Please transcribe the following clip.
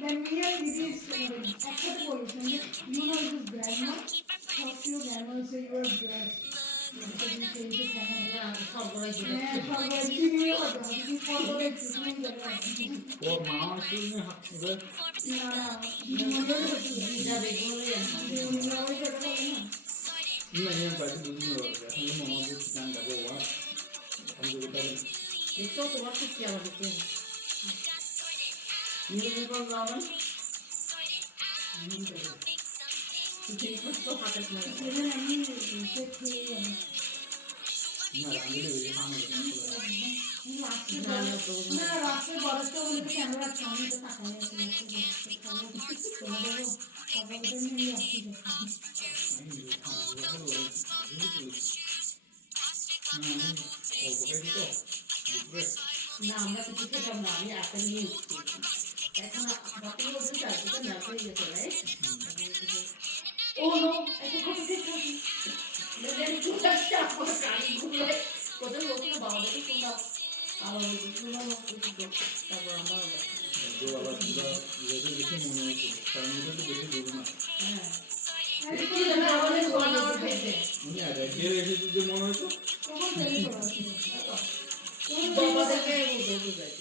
When me and Didi একসাথে বলেছেন যে you know this grandma talk to your grandma and say you are blessed because you say it Canada সবাই চিনিয়ে কথা তুমি photo তুমি ও মা শুনে হাসবে না মনে হচ্ছে দিদা বেগুলো না ওই কথা বলে না না ये बात बुझने वाला है हम लोग मौजूद किसान का वो हुआ हम लोग बता दें देखो तो वक्त क्या लगते हैं ये बोल रहा हूँ ये तो हाथ में ये नहीं ये थे ना ये ना रास्ते बरस तो बोले तो कैमरा चालू तो ताका है না আমরা কিছু খেতাম না আমি আপেল নিয়ে এসেছি এখন বাকি বলতে চাই এটা নাচ হয়ে গেছে রাইট ও নো এত কত খেতে মেরে চুলা চাপ করে গাড়ি ঘুরে কোথাও লোকের বাবা দেখে তোমরা আর তোমরা তারপর আমরা ওয়ালা পুরা রেডি দেখে মনে হচ্ছে তার মধ্যে তো বেশি দূর না হ্যাঁ কি জানা আমাদের 1 আওয়ার খাইছে না রেডি রেডি যদি মনে হতো কখন রেডি করা ছিল বাবা দেখে বলতে যাই